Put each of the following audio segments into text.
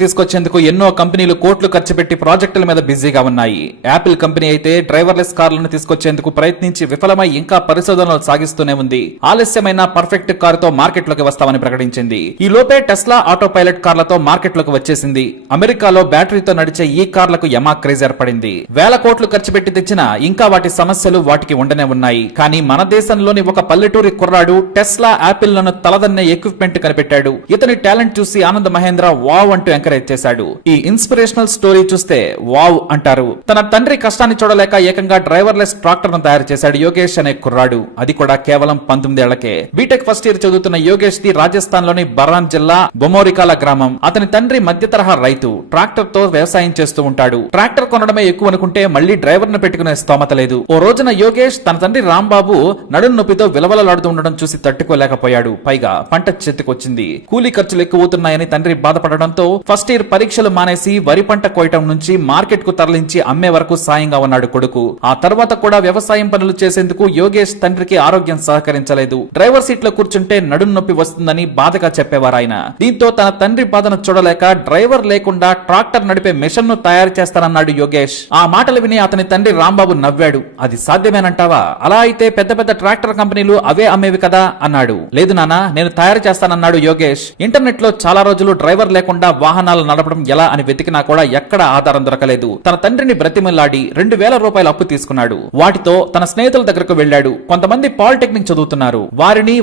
తీసుకొచ్చేందుకు ఎన్నో కంపెనీలు కోట్లు ఖర్చు పెట్టి ప్రాజెక్టుల మీద బిజీగా ఉన్నాయి. యాపిల్ కంపెనీ అయితే డ్రైవర్లెస్ కార్లను తీసుకొచ్చేందుకు ప్రయత్నించి విఫలమై ఇంకా పరిశోధనలు సాగిస్తూనే ఉంది. ఆలస్యమైన పర్ఫెక్ట్ కారుతో మార్కెట్లోకి వస్తామని ప్రకటించింది. ఈ లోపే టెస్లా ఆటో పైలట్ కార్లతో మార్కెట్లోకి వచ్చేసింది. అమెరికాలో బ్యాటరీతో నడిచే ఈ కార్లకు యమా క్రేజ్ ఏర్పడింది. వేల కోట్లు ఖర్చు పెట్టి తెచ్చినా ఇంకా వాటి సమస్యలు వాటికి ఉండనే ఉన్నాయి. కానీ మన దేశంలోని ఒక పల్లెటూరి కుర్రాడు టెస్లా యాపిల్ లను తలదన్నే ఎక్విప్మెంట్ కనిపెట్టాడు. ఇతని టాలెంట్ చూసి ఆనంద్ మహేంద్ర వావ్ అంటూ ఎంకరేజ్ చేశాడు. ఈ ఇన్స్పిరేషనల్ స్టోరీ చూస్తే వావ్ అంటారు. తన తండ్రి కష్టాన్ని చూడలేక ఏకంగా డ్రైవర్లెస్ ట్రాక్టర్ ను తయారు చేశాడు యోగేష్ అనే కుర్రాడు. అది కూడా కేవలం 19 ఏళ్లకే. బీటెక్ ఫస్ట్ ఇయర్ చదువుతున్న యోగేష్ ది రాజస్థాన్ లోని బర్రాన్ జిల్లా బొమోరికాల గ్రామం. అతని తండ్రి మధ్య తరహా రైతు. ట్రాక్టర్ తో వ్యవసాయం చేస్తూ ఉంటాడు. ట్రాక్టర్ కొనడమే ఎక్కువ అనుకుంటే మళ్లీ డ్రైవర్ ను పెట్టుకునే స్తోమత లేదు. ఓ రోజున యోగేష్ తన తండ్రి రాంబాబు నడుం నొప్పితో విలవలలాడుతూ ఉండడం చూసి తట్టుకోలేకపోయాడు. పైగా పంట చేతికొచ్చింది. కూలీ ఖర్చులు ఎక్కువ అవుతున్నాయని తండ్రి బాధపడడంతో ఫస్ట్ ఇయర్ పరీక్షలు మానేసి వరి పంట కోయటం నుంచి మార్కెట్ కు తరలించి అమ్మే వరకు సాయంగా ఉన్నాడు కొడుకు. ఆ తర్వాత కూడా వ్యవసాయం పనులు చేసేందుకు యోగేష్ తండ్రికి ఆరోగ్యం సహకరించలేదు. డ్రైవర్ సీట్ లో కూర్చుంటే నడుం నొప్పి వస్తుందని బాధగా చెప్పేవారు ఆయన. దీంతో తన తండ్రి బాధను చూడలేక డ్రైవర్ లేకుండా ట్రాక్టర్ నడిపే మిషన్ ను తయారు చేస్తానన్నాడు యోగేష్. ఆ మాటలు విని అతని తండ్రి రాంబాబు నవ్వాడు. అది సాధ్యమేనంటావా? అలా అయితే పెద్ద పెద్ద ట్రాక్టర్ కంపెనీలు అవే అమ్మేవి కదా అన్నాడు. లేదు నాన్న, నేను తయారు చేస్తానన్నాడు యోగేష్. ఇంటర్నెట్ లో చాలా రోజులు డ్రైవర్ లేకుండా వాహనాలు నడపడం ఎలా అని వెతికినా కూడా ఎక్కడ ఆధారం దొరకలేదు. తన తండ్రిని బ్రతిమలాడి 2000 రూపాయలు అప్పు తీసుకున్నాడు. వాటితో తన స్నేహితుల దగ్గరకు వెళ్లాడు. కొంతమంది పాలిటెక్నిక్ చదువుతున్నారు.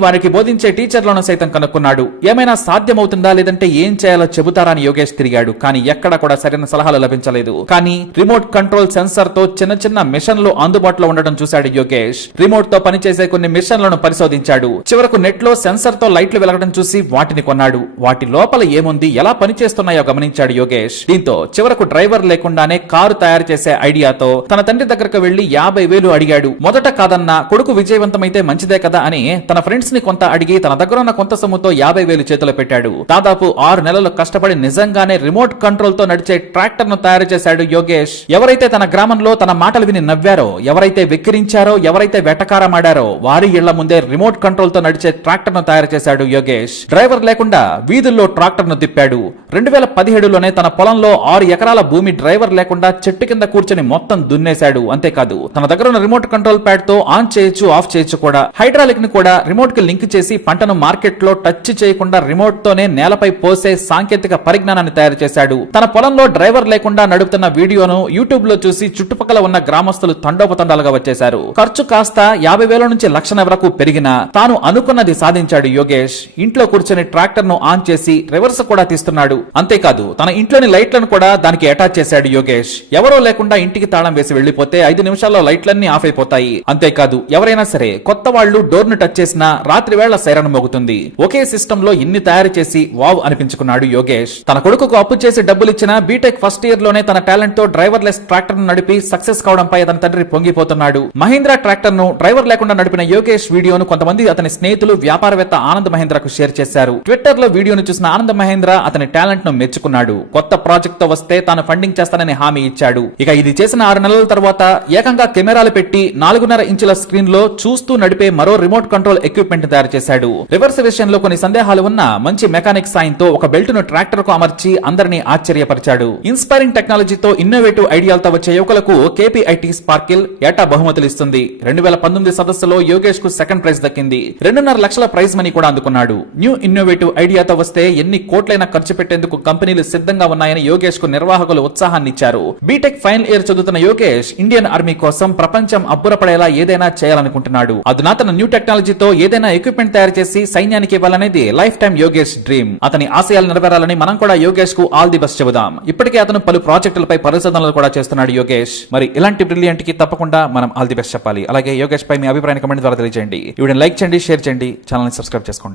వారికి బోధించే టీచర్లను సైతం కనుక్కున్నాడు. ఏమైనా సాధ్యమవుతుందా లేదంటే ఏం చేయాలో చెబుతారా అని యోగేష్ తిరిగాడు. కానీ ఎక్కడ కూడా సరైన సలహాలు లభించలేదు. కానీ రిమోట్ కంట్రోల్ సెన్సార్ తో చిన్న చిన్న మిషన్లు అందుబాటులో ఉండడం చూశాడు యోగేష్. రిమోట్ తో పనిచేసే కొన్ని మిషన్లను పరిశోధించాడు. చివరకు నెట్ లో సెన్సార్ తో లైట్లు వెలగడం చూసి వాటిని కొన్నాడు. వాటి లోపల ఏముంది, ఎలా పనిచేస్తున్నాయో గమనించాడు యోగేష్. దీంతో చివరకు డ్రైవర్ లేకుండానే కారు తయారు చేసే ఐడియాతో తన తండ్రి దగ్గరకు వెళ్లి 50,000 అడిగాడు. మొదట కాదన్నా కొడుకు విజయవంతమైతే మంచిదే కదా అని తన ఫ్రెండ్స్ ని కొంత అడిగి తన దగ్గర ఉన్న కొంత సొమ్ముతో 50,000 చేతిలో పెట్టాడు. దాదాపు 6 నెలలు కష్టపడి నిజంగానే రిమోట్ కంట్రోల్ తో నడిచే ట్రాక్టర్ ను తయారు చేశాడు యోగేష్. ఎవరైతే తన గ్రామంలో తన మాటలు విని నవ్వారో, ఎవరైతే వెక్కిరించారో, ఎవరైతే వెటకారమాడారో వారి ఇళ్ల ముందే రిమోట్ కంట్రోల్ తో నడిచే ట్రాక్టర్ ను తయారు చేశాడు యోగేష్. డ్రైవర్ లేకుండా వీధుల్లో ట్రాక్టర్ ను తిప్పాడు. 2017లోనే తన పొలంలో 6 ఎకరాల భూమి డ్రైవర్ లేకుండా చెట్టు కింద కూర్చొని మొత్తం దున్నేశాడు. అంతేకాదు తన దగ్గర ఉన్న రిమోట్ కంట్రోల్ ప్యాడ్ తో ఆన్ చేయొచ్చు, ఆఫ్ చేయొచ్చు కూడా. హైడ్రాలిక్ ని కూడా రిమోట్ కి లింక్ చేసి పంటను మార్కెట్ లో టచ్ చేయకుండా రిమోట్ తోనే నేలపై పోసే సాంకేతిక పరిజ్ఞానాన్ని తయారు చేశాడు. తన పొలంలో డ్రైవర్ లేకుండా నడుపుతున్న వీడియోను యూట్యూబ్ లో చూసి చుట్టుపక్కల ఉన్న గ్రామస్తులు తండోపతండాలుగా వచ్చేశారు. ఖర్చు కాస్త 50,000 నుంచి 1,00,000 వరకు పెరిగినా తాను అనుకున్నది సాధించాడు యోగేష్. ఇంట్లో కూర్చొని ట్రాక్టర్ ను ఆన్ చేసి రివర్స్ కూడా తీస్తున్నాడు. అంతేకాదు తన ఇంట్లోని లైట్లను కూడా దానికి అటాచ్ చేశాడు యోగేష్. ఎవరో లేకుండా ఇంటికి తాళం వేసి వెళ్లిపోతే 5 నిమిషాల్లో లైట్లన్నీ ఆఫ్ అయిపోతాయి. అంతేకాదు ఎవరైనా సరే కొత్త వాళ్ళు డోర్ ను టచ్ చేసినా రాత్రి వేళ సైరన్ మోగుతుంది. ఒకే సిస్టమ్ లో ఇన్ని తయారు చేసి వావ్ అనిపించుకున్నాడు యోగేష్. తన కొడుకుకు అప్పు చేసి డబ్బులు ఇచ్చిన బీటెక్ ఫస్ట్ ఇయర్ లోనే తన టాలెంట్ తో డ్రైవర్లెస్ ట్రాక్టర్ ను నడిపి సక్సెస్ కావడంపై అతని తండ్రి పొంగిపోతున్నాడు. మహీంద్రా ట్రాక్టర్ ను డ్రైవర్ లేకుండా నడిపిన యోగేష్ వీడియోను కొంతమంది అతని స్నేహితులు వ్యాపారవేత్త ఆనంద్ మహేంద్రకు షేర్ చేశారు. ట్విట్టర్ లో వీడియోను చూసిన ఆనంద్ మహేంద్ర అతని టాలెంట్ ను మెచ్చుకున్నాడు. కొత్త ప్రాజెక్ట్ తో వస్తే తాను ఫండింగ్ చేస్తానని హామీ ఇచ్చాడు. ఇక ఇది చేసిన 6 నెలల తర్వాత ఏకంగా కెమెరాలు పెట్టి 4.5 ఇంచుల స్క్రీన్ లో చూస్తూ నడిపే మరో రిమోట్ కంట్రోల్ ఎక్విప్మెంట్ తయారు చేశాడు. రివర్స్ విషయంలో కొన్ని సందేహాలు ఉన్న మంచి మెకానిక్ సాయంతో ఒక బెల్ట్ ను ట్రాక్టర్ కు అమర్చి అందరినీ ఆశ్చర్యపరిచాడు. ఇన్స్పైరింగ్ టెక్నాలజీతో ఇన్నోవేటివ్ ఐడియాలతో వచ్చే యువకులకు కేపీఐటీ స్పార్కిల్ ఏటా బహుమతులు ఇస్తుంది. 2019 సదస్సులో యోగేష్ కు సెకండ్ ప్రైజ్ దక్కింది. 2.5 లక్షల ప్రైజ్ మనీ కూడా అందుకున్నాడు. న్యూ ఇన్నోవేటివ్ ఐడియాతో వస్తే ఎన్ని కోట్లైనా ఖర్చు పెట్టేందుకు కంపెనీలు సిద్ధంగా ఉన్నాయని యోగేష్ కు నిర్వాహకులు ఉత్సాహాన్ని ఇచ్చారు. బీటెక్ ఫైనల్ ఇయర్ చదువుతున్న యోగేష్ ఇండియన్ ఆర్మీ కోసం ప్రపంచం అబ్బురపడేలా ఏదైనా చేయాలనుకుంటున్నాడు. అధునాతన న్యూ టెక్నాలజీతో ఏదైనా ఎక్విప్మెంట్ తయారు చేసి సైన్యానికి ఇవ్వాలనేది లైఫ్ టైం యోగేష్ డ్రీమ్. అతని ఆశయాలు నెరవేరాలని మనం కూడా యోగేష్ కు ఆల్ ది బెస్ట్ చెబుదాం. ఇప్పటికే అతను పలు ప్రాజెక్టులపై పరిశోధనలు కూడా చేస్తున్నాడు యోగేష్. మరి ఇలాంటి బ్రిలియంట్ కి తప్పకుండా మనం ఆల్ ది బెస్ట్ చెప్పాలి. అలాగే యోగేష్ పై మీ అభిప్రాయాన్ని కమెంట్ ద్వారా తెలియజేయండి. వీడియోని లైక్ చేయండి, షేర్ చేయండి, ఛానల్ ని సబ్స్క్రైబ్ చేసుకోండి.